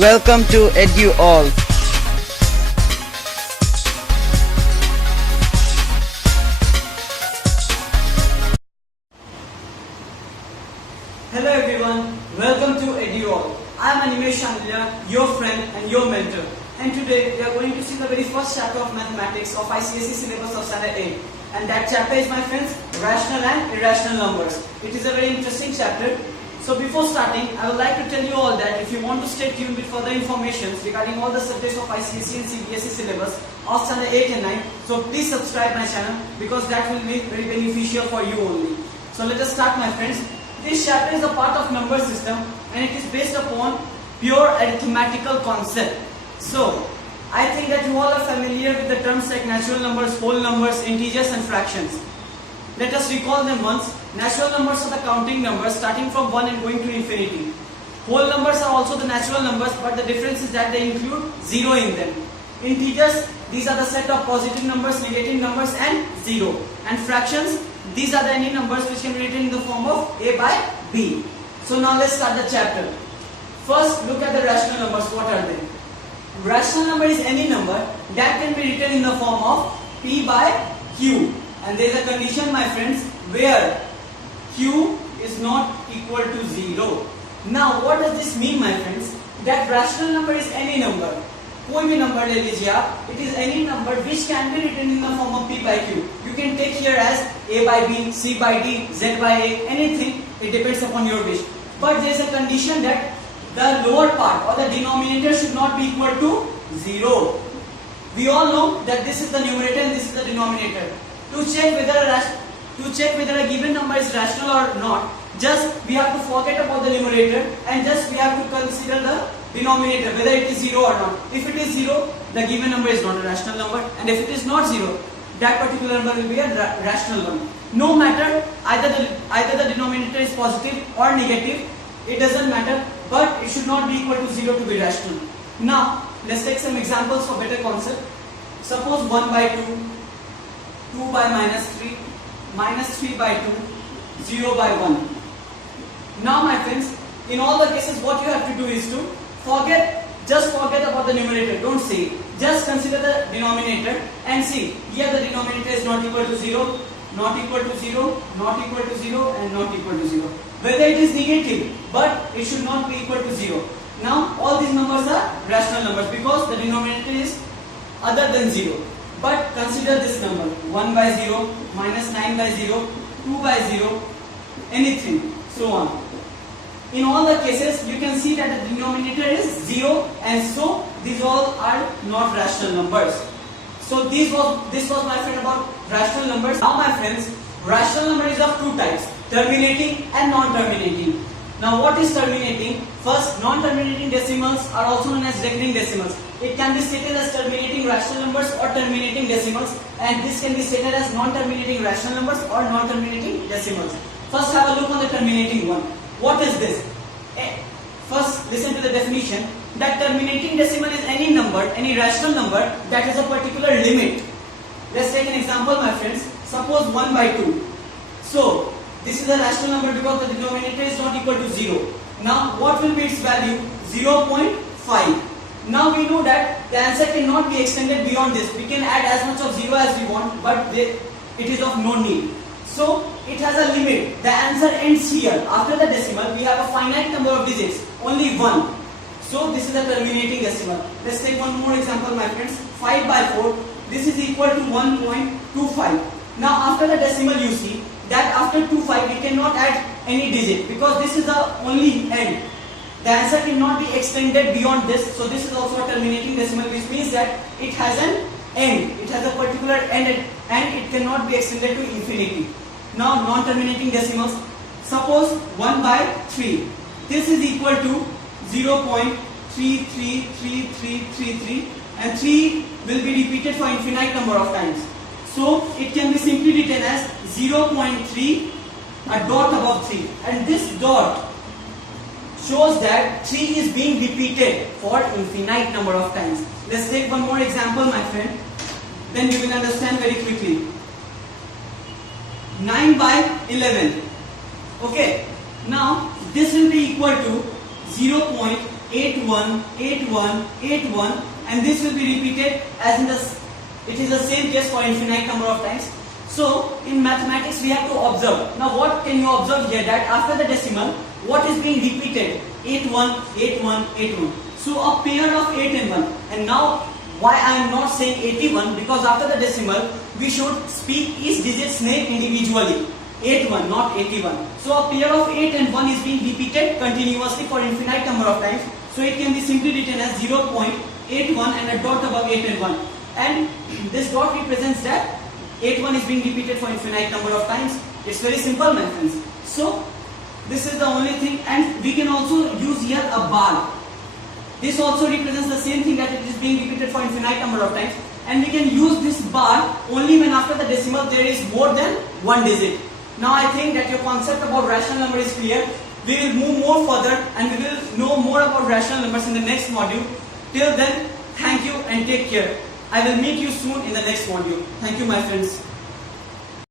Welcome to Edu All. Hello everyone, welcome to Edu All. I am Animesh, your friend and your mentor. And today we are going to see the very first chapter of mathematics of ICSE syllabus of standard 8. And that chapter is, my friends, rational and irrational numbers. It is a very interesting chapter. So before starting, I would like to tell you all that if you want to stay tuned with further information regarding all the subjects of ICSE and CBSE syllabus of standard 8 and 9, so please subscribe my channel because that will be very beneficial for you only. So let us start, my friends. This chapter is a part of number system and it is based upon pure arithmetical concept. So I think that you all are familiar with the terms like natural numbers, whole numbers, integers and fractions. Let us recall them once. Natural numbers are the counting numbers starting from 1 and going to infinity. Whole numbers are also the natural numbers, but the difference is that they include 0 in them. Integers, these are the set of positive numbers, negative numbers and 0. And fractions, these are the any numbers which can be written in the form of A by B. So now let's start the chapter. First, look at the rational numbers. What are they? Rational number is any number that can be written in the form of P by Q. And there is a condition, my friends, where Q is not equal to 0. Now, what does this mean, my friends? That rational number is any number. कोई भी number ले लीजिए आप. It is any number which can be written in the form of P by Q. You can take here as A by B, C by D, Z by A, anything. It depends upon your wish. But there is a condition that the lower part or the denominator should not be equal to 0. We all know that this is the numerator and this is the denominator. To check whether a given number is rational or not, just we have to forget about the numerator and just we have to consider the denominator, whether it is 0 or not. If it is 0, the given number is not a rational number, and if it is not 0, that particular number will be a rational one. No matter either the denominator is positive or negative, it doesn't matter, but it should not be equal to 0 to be rational. Now, let's take some examples for better concept. Suppose 1 by 2, 2 by minus 3, minus 3 by 2, 0 by 1. Now, my friends, in all the cases, what you have to do is to just forget about the numerator. Don't say. Just consider the denominator and see. Here the denominator is not equal to 0, not equal to 0, not equal to 0, and not equal to 0. Whether it is negative, but it should not be equal to 0. Now, all these numbers are rational numbers because the denominator is other than 0. But consider this number 1 by 0, minus 9 by 0, 2 by 0, anything, so on. In all the cases, you can see that the denominator is 0 and so these all are not rational numbers. So this was my friend about rational numbers. Now my friends, rational number is of two types, terminating and non-terminating. Now what is terminating? First, non-terminating decimals are also known as recurring decimals. It can be stated as terminating rational numbers or terminating decimals, and this can be stated as non-terminating rational numbers or non-terminating decimals. First, have a look on the terminating one. What is this? First, listen to the definition. That terminating decimal is any number, any rational number that has a particular limit. Let's take an example, my friends. Suppose 1 by 2. So, this is a rational number because the denominator is not equal to 0. Now, what will be its value? 0.5. Now we know that the answer cannot be extended beyond this. We can add as much of 0 as we want, but it is of no need. So, it has a limit. The answer ends here. After the decimal, we have a finite number of digits, only 1. So, this is a terminating decimal. Let's take one more example, my friends. 5 by 4. This is equal to 1.25. Now, after the decimal, you see that after 25, we cannot add any digit because this is the only end. The answer cannot be extended beyond this. So, this is also a terminating decimal, which means that it has an end. It has a particular end and it cannot be extended to infinity. Now, non-terminating decimals. Suppose 1 by 3. This is equal to 0.333333 and 3 will be repeated for infinite number of times. So, it can be simply written as 0.3, a dot above 3. And this dot shows that 3 is being repeated for infinite number of times. Let's take one more example, my friend. Then you will understand very quickly. 9 by 11. Okay. Now, this will be equal to 0.9 81, 81, 81, and this will be repeated as in it is the same case for infinite number of times. So in mathematics we have to observe. Now what can you observe here, that after the decimal what is being repeated? 81, 81, 81. So a pair of 8 and 1. And now why I am not saying 81, because after the decimal we should speak each digit's name individually. 81, not 81. So a pair of 8 and 1 is being repeated continuously for infinite number of times. So it can be simply written as 0.81 and a dot above 8 and 1. And this dot represents that 81 is being repeated for infinite number of times. It's very simple, my friends. So this is the only thing, and we can also use here a bar. This also represents the same thing, that it is being repeated for infinite number of times, and we can use this bar only when after the decimal there is more than one digit. Now I think that your concept about rational number is clear. We will move more further and we will know more about rational numbers in the next module. Till then, thank you and take care. I will meet you soon in the next module. Thank you, my friends.